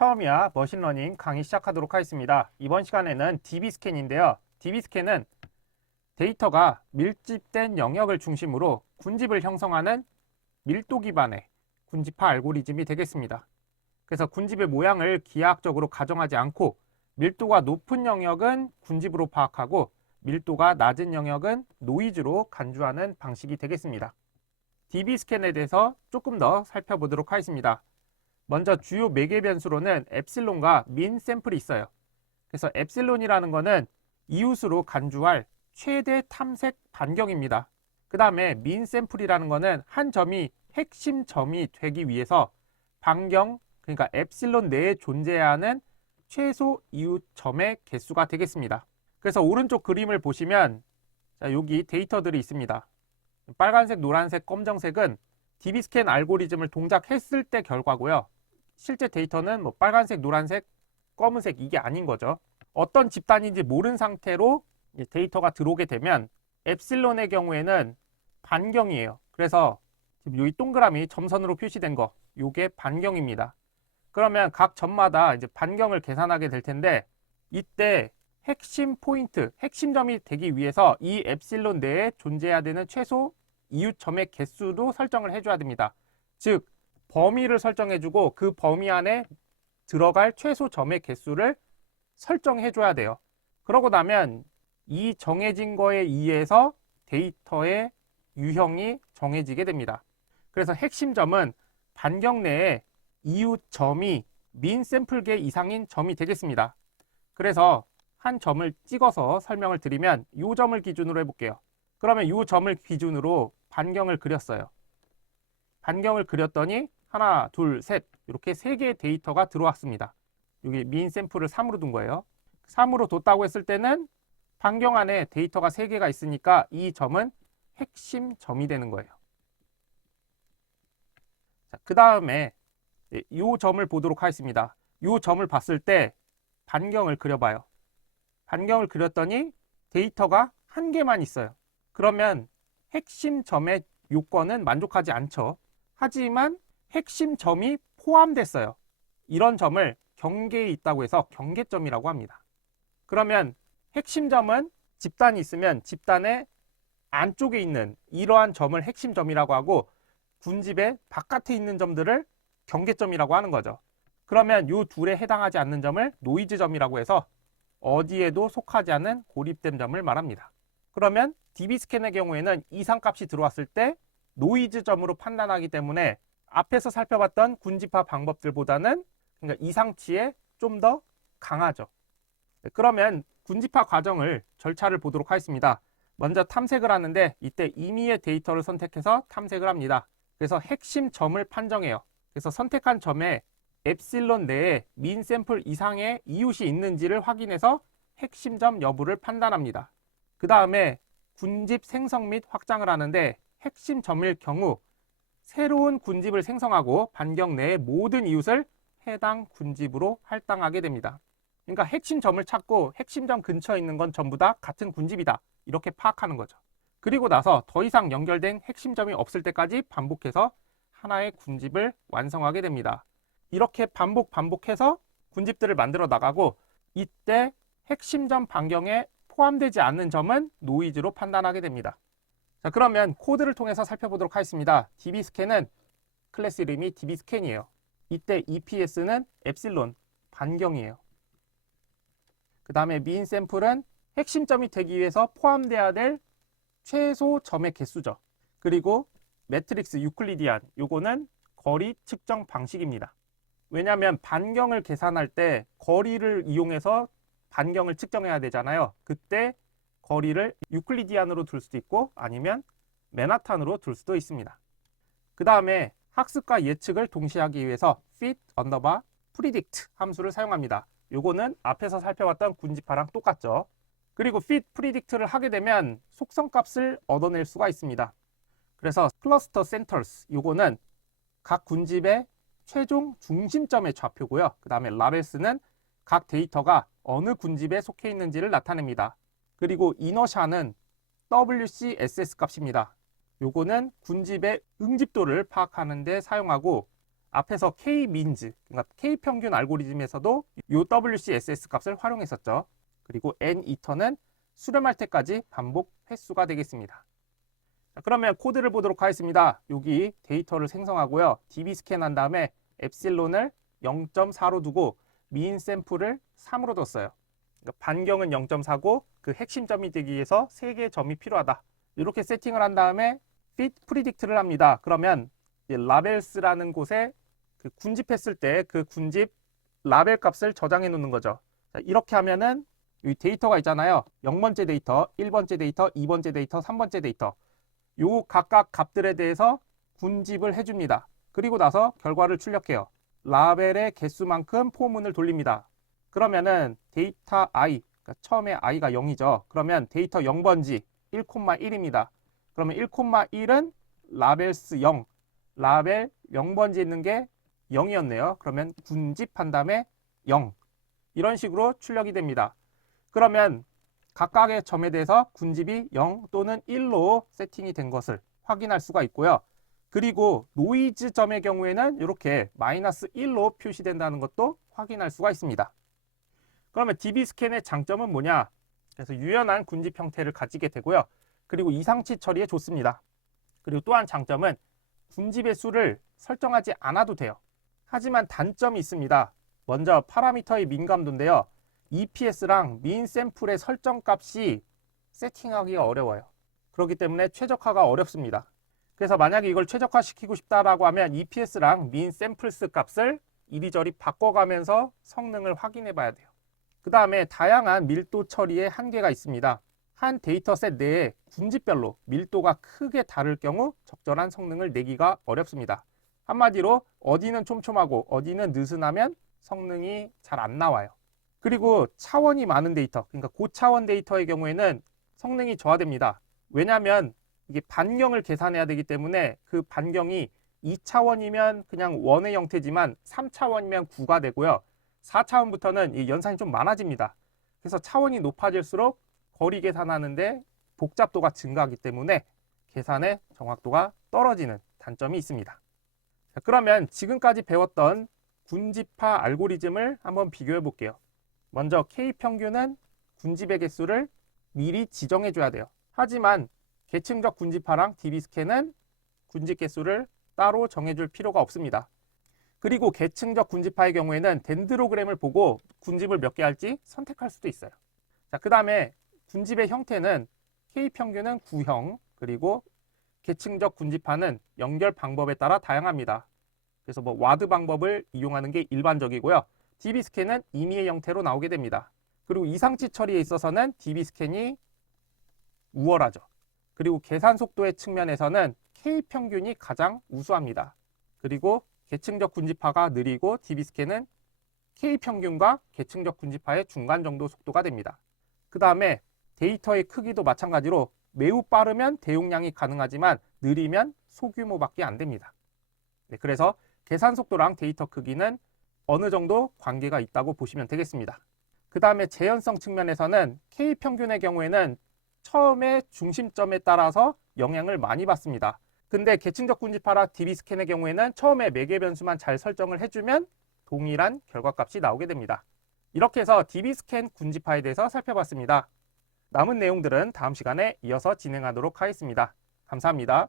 처음이야 머신러닝 강의 시작하도록 하겠습니다. 이번 시간에는 DB스캔인데요. DB스캔은 데이터가 밀집된 영역을 중심으로 군집을 형성하는 밀도 기반의 군집화 알고리즘이 되겠습니다. 그래서 군집의 모양을 기하학적으로 가정하지 않고 밀도가 높은 영역은 군집으로 파악하고 밀도가 낮은 영역은 노이즈로 간주하는 방식이 되겠습니다. DB스캔에 대해서 조금 더 살펴보도록 하겠습니다. 먼저 주요 매개 변수로는 엡실론과 민 샘플이 있어요. 그래서 엡실론이라는 거는 이웃으로 간주할 최대 탐색 반경입니다. 그 다음에 민 샘플이라는 거는 한 점이 핵심 점이 되기 위해서 반경, 그러니까 엡실론 내에 존재해야 하는 최소 이웃 점의 개수가 되겠습니다. 그래서 오른쪽 그림을 보시면 여기 데이터들이 있습니다. 빨간색, 노란색, 검정색은 DB스캔 알고리즘을 동작했을 때 결과고요. 실제 데이터는 빨간색, 노란색, 검은색 이게 아닌 거죠. 어떤 집단인지 모른 상태로 데이터가 들어오게 되면 엡실론의 경우에는 반경이에요. 그래서 지금 여기 동그라미 점선으로 표시된 거, 요게 반경입니다. 그러면 각 점마다 이제 반경을 계산하게 될 텐데 이때 핵심 포인트, 핵심점이 되기 위해서 이 엡실론 내에 존재해야 되는 최소 이웃점의 개수도 설정을 해줘야 됩니다. 즉 범위를 설정해주고 그 범위 안에 들어갈 최소 점의 개수를 설정해줘야 돼요. 그러고 나면 이 정해진 거에 의해서 데이터의 유형이 정해지게 됩니다. 그래서 핵심 점은 반경 내에 이웃 점이 민 샘플계 이상인 점이 되겠습니다. 그래서 한 점을 찍어서 설명을 드리면 이 점을 기준으로 해볼게요. 그러면 이 점을 기준으로 반경을 그렸어요. 반경을 그렸더니 하나, 둘, 셋 이렇게 3개의 데이터가 들어왔습니다. 여기 민 샘플을 3으로 둔 거예요. 3으로 뒀다고 했을 때는 반경 안에 데이터가 3개가 있으니까 이 점은 핵심 점이 되는 거예요. 그 다음에 이 점을 보도록 하겠습니다. 이 점을 봤을 때 반경을 그려봐요. 반경을 그렸더니 데이터가 1개만 있어요. 그러면 핵심 점의 요건은 만족하지 않죠. 하지만 핵심 점이 포함됐어요. 이런 점을 경계에 있다고 해서 경계점이라고 합니다. 그러면 핵심 점은 집단이 있으면 집단의 안쪽에 있는 이러한 점을 핵심 점이라고 하고 군집의 바깥에 있는 점들을 경계점이라고 하는 거죠. 그러면 이 둘에 해당하지 않는 점을 노이즈 점이라고 해서 어디에도 속하지 않은 고립된 점을 말합니다. 그러면 DB스캔의 경우에는 이상값이 들어왔을 때 노이즈 점으로 판단하기 때문에 앞에서 살펴봤던 군집화 방법들보다는 그러니까 이상치에 좀 더 강하죠. 그러면 군집화 과정을 절차를 보도록 하겠습니다. 먼저 탐색을 하는데 이때 임의의 데이터를 선택해서 탐색을 합니다. 그래서 핵심 점을 판정해요. 그래서 선택한 점에 엡실론 내에 민 샘플 이상의 이웃이 있는지를 확인해서 핵심 점 여부를 판단합니다. 그 다음에 군집 생성 및 확장을 하는데 핵심 점일 경우 새로운 군집을 생성하고 반경 내의 모든 이웃을 해당 군집으로 할당하게 됩니다. 그러니까 핵심 점을 찾고 핵심 점 근처에 있는 건 전부 다 같은 군집이다. 이렇게 파악하는 거죠. 그리고 나서 더 이상 연결된 핵심 점이 없을 때까지 반복해서 하나의 군집을 완성하게 됩니다. 이렇게 반복해서 군집들을 만들어 나가고 이때 핵심 점 반경에 포함되지 않는 점은 노이즈로 판단하게 됩니다. 자, 그러면 코드를 통해서 살펴보도록 하겠습니다. DB스캔은 클래스 이름이 DB스캔이에요. 이때 EPS는 엡실론, 반경이에요. 그 다음에 민 샘플은 핵심점이 되기 위해서 포함돼야 될 최소 점의 개수죠. 그리고 매트릭스 유클리디안, 요거는 거리 측정 방식입니다. 왜냐하면 반경을 계산할 때 거리를 이용해서 반경을 측정해야 되잖아요. 그때 거리를 유클리디안으로 둘 수도 있고 아니면 맨하탄으로 둘 수도 있습니다. 그 다음에 학습과 예측을 동시에 하기 위해서 fit underbar predict 함수를 사용합니다. 요거는 앞에서 살펴봤던 군집화랑 똑같죠. 그리고 fit predict를 하게 되면 속성값을 얻어낼 수가 있습니다. 그래서 cluster centers 요거는 각 군집의 최종 중심점의 좌표고요. 그 다음에 라벨스는 각 데이터가 어느 군집에 속해 있는지를 나타냅니다. 그리고 이너샤는 WCSS 값입니다. 요거는 군집의 응집도를 파악하는 데 사용하고 앞에서 K-민즈, 그러니까 K-평균 알고리즘에서도 요 WCSS 값을 활용했었죠. 그리고 N-이터는 수렴할 때까지 반복 횟수가 되겠습니다. 자, 그러면 코드를 보도록 하겠습니다. 여기 데이터를 생성하고요. DB 스캔한 다음에 엡실론을 0.4로 두고 민 샘플을 3으로 뒀어요. 그러니까 반경은 0.4고 그 핵심점이 되기 위해서 3개의 점이 필요하다. 이렇게 세팅을 한 다음에 fit predict를 합니다. 그러면 라벨스라는 곳에 그 군집했을 때 그 군집 라벨 값을 저장해 놓는 거죠. 자, 이렇게 하면은 이 데이터가 있잖아요. 0번째 데이터, 1번째 데이터, 2번째 데이터, 3번째 데이터. 요 각각 값들에 대해서 군집을 해줍니다. 그리고 나서 결과를 출력해요. 라벨의 개수만큼 포문을 돌립니다. 그러면은 데이터 i, 그러니까 처음에 i가 0이죠. 그러면 데이터 0번지 1,1입니다. 그러면 1,1은 라벨스 0, 라벨 0번지에 있는 게 0이었네요. 그러면 군집한 다음에 0. 이런 식으로 출력이 됩니다. 그러면 각각의 점에 대해서 군집이 0 또는 1로 세팅이 된 것을 확인할 수가 있고요. 그리고 노이즈 점의 경우에는 이렇게 마이너스 1로 표시된다는 것도 확인할 수가 있습니다. 그러면 DB 스캔의 장점은 뭐냐? 그래서 유연한 군집 형태를 가지게 되고요. 그리고 이상치 처리에 좋습니다. 그리고 또한 장점은 군집의 수를 설정하지 않아도 돼요. 하지만 단점이 있습니다. 먼저 파라미터의 민감도인데요. EPS랑 민 샘플의 설정 값이 세팅하기가 어려워요. 그렇기 때문에 최적화가 어렵습니다. 그래서 만약에 이걸 최적화시키고 싶다라고 하면 EPS랑 민 샘플스 값을 이리저리 바꿔가면서 성능을 확인해 봐야 돼요. 그 다음에 다양한 밀도 처리의 한계가 있습니다. 한 데이터셋 내에 군집별로 밀도가 크게 다를 경우 적절한 성능을 내기가 어렵습니다. 한마디로 어디는 촘촘하고 어디는 느슨하면 성능이 잘 안 나와요. 그리고 차원이 많은 데이터, 그러니까 고차원 데이터의 경우에는 성능이 저하됩니다. 왜냐하면 이게 반경을 계산해야 되기 때문에 그 반경이 2차원이면 그냥 원의 형태지만 3차원이면 9가 되고요. 4차원부터는 이 연산이 좀 많아집니다. 그래서 차원이 높아질수록 거리 계산하는데 복잡도가 증가하기 때문에 계산의 정확도가 떨어지는 단점이 있습니다. 자, 그러면 지금까지 배웠던 군집화 알고리즘을 한번 비교해 볼게요. 먼저 K평균은 군집의 개수를 미리 지정해 줘야 돼요. 하지만 계층적 군집화랑 DB스캔은 군집 개수를 따로 정해줄 필요가 없습니다. 그리고 계층적 군집화의 경우에는 덴드로그램을 보고 군집을 몇 개 할지 선택할 수도 있어요. 자, 그 다음에 군집의 형태는 K평균은 구형, 그리고 계층적 군집화는 연결 방법에 따라 다양합니다. 그래서 뭐 와드 방법을 이용하는 게 일반적이고요. DB스캔은 임의의 형태로 나오게 됩니다. 그리고 이상치 처리에 있어서는 DB스캔이 우월하죠. 그리고 계산 속도의 측면에서는 K평균이 가장 우수합니다. 그리고 계층적 군집화가 느리고 DB스캔은 K평균과 계층적 군집화의 중간 정도 속도가 됩니다. 그 다음에 데이터의 크기도 마찬가지로 매우 빠르면 대용량이 가능하지만 느리면 소규모밖에 안 됩니다. 네, 그래서 계산 속도랑 데이터 크기는 어느 정도 관계가 있다고 보시면 되겠습니다. 그 다음에 재현성 측면에서는 K평균의 경우에는 처음에 중심점에 따라서 영향을 많이 받습니다. 근데 계층적 군집화라 DB스캔의 경우에는 처음에 매개 변수만 잘 설정을 해주면 동일한 결과값이 나오게 됩니다. 이렇게 해서 DB스캔 군집화에 대해서 살펴봤습니다. 남은 내용들은 다음 시간에 이어서 진행하도록 하겠습니다. 감사합니다.